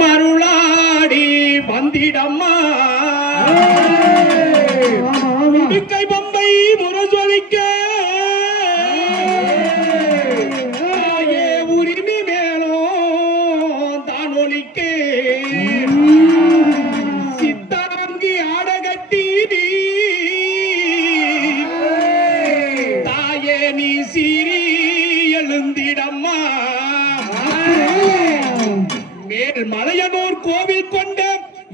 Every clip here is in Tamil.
மருளாடி வந்திடம்மா உடுக்கை பம்பை முரசொலிக்க உரிமை மேலும் தான் ஒலிக்க சித்தாங்கி ஆடகட்டி தாயே நீ சீரி எழுந்திடம்மா மேல் மலையனூர் கோவில் கொண்ட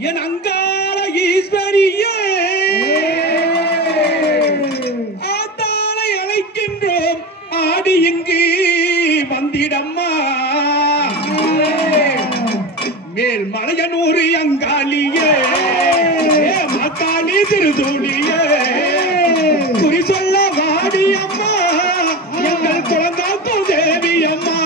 என் அங்காள ஈஸ்வரியே ஆத்தாளை அழைக்கின்றோம் ஆடி இங்கு வந்திடம்மா மேல் மலையனூர் அங்காளியே மக்காளி திருதூளியே குறி சொல்ல வாடி அம்மா எங்கள் குழந்தாக்கும் தேவி அம்மா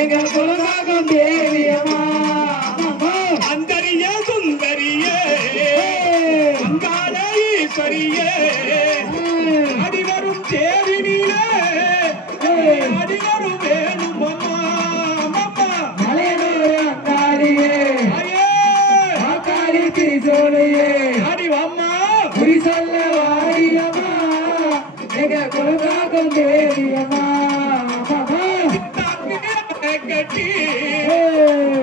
எங்கள் குலதாகம் தேவியம்மா அந்தரிய சுந்தரியே அங்காள ஈஸ்வரியே அடிவரும் தேவினிலே அடிவரும் வேணும் அம்மா மலையனூர் அங்காளியே அங்காளி திரிசூலியே அடிவம்மா குறி சொல்ல வாரியம்மா எங்கள் குலதாகம் தேவியம்மா கட்டி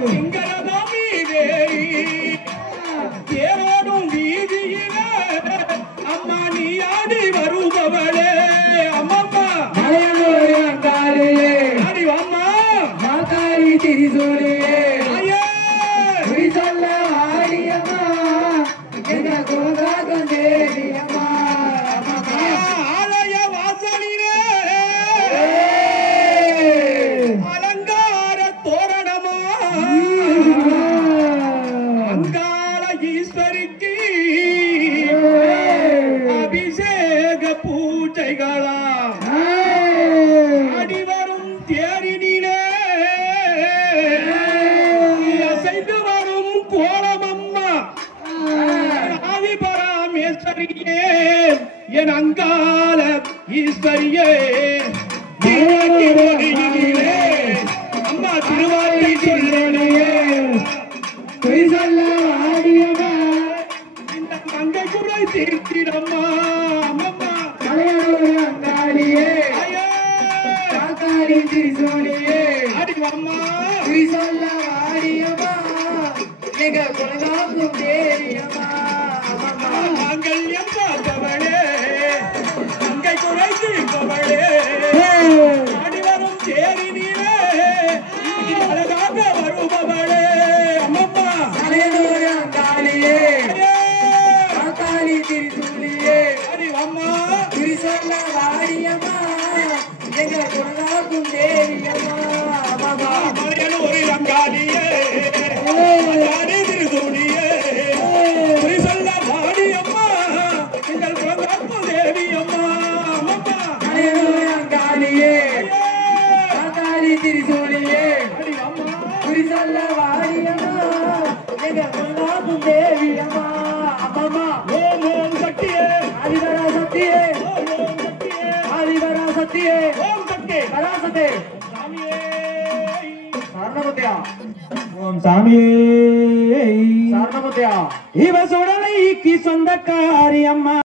சிங்கரதாமி தேவி தேரோடும் வீதியில அம்மா நீ ஆடி வருபவளே அம்மம்மா மலையனூர் அங்காளியே அடிவம்மா அங்காளி திரிசூலியே ஐயே குறி சொல்ல வாரியம்மா எங்கள் குலதாகம் தேவியம்மா ஆலய வாசலிலே தோரணமா அங்காள ஈஸ்வரிக்கு அபிஷேக பூஜைகளா அடிவரும் தேரினிலே அசைந்து வரும் கோலமம்மா ஆதிபராமேஸ்வரியே என் அங்காள ஈஸ்வரியே அம்மா திருவார்த்தை சொல்றனையே குறி சொல்ல வாரியம்மா இந்த மங்கை குறை தீர்த்திடம்மா அம்மம்மா மலையனூர் அங்காளியே அங்காளி திரிசூலியே அடிவம்மா குறி சொல்ல வாரியம்மா எங்கள் குலதாகும் தேவியம்மா மாங்கல்யம் காப்பவளே மங்கை குறை தீர்ப்பவளே அடிவரும் தேரினிலே அழகாக வருபவளே அம்மம்மா மலையனூர் அங்காளியே அங்காளி திரிசூலியே அடிவம்மா குறி சொல்ல வாரியம்மா எங்கள் குலதாகும் தேவியம்மா மலையனூர் அங்காளியே அங்காளி திருதூளியே குறி சொல்ல வாடி அம்மா எங்கள் குலதாக்கும் தேவி அம்மா அம்மம்மா மலையனூர் அங்காளியே அங்காளி திரிசூலியே அடிவம்மா குறி சொல்ல வாரியம்மா எங்கள் குலதாகும் தேவியம்மா அம்மம்மா ஓம் ஓம் சக்தியே ஆதிவரா சக்தியே ஓம் ஓம் சக்தியே ஆதிவரா சக்தியே ஓம் சக்தி பராசக்தி சாமியே சரணமுத்தியா ஓம் சாமியே சரணமுத்தியா இவ சுடலைக்கு சொந்தக்காரி அம்மா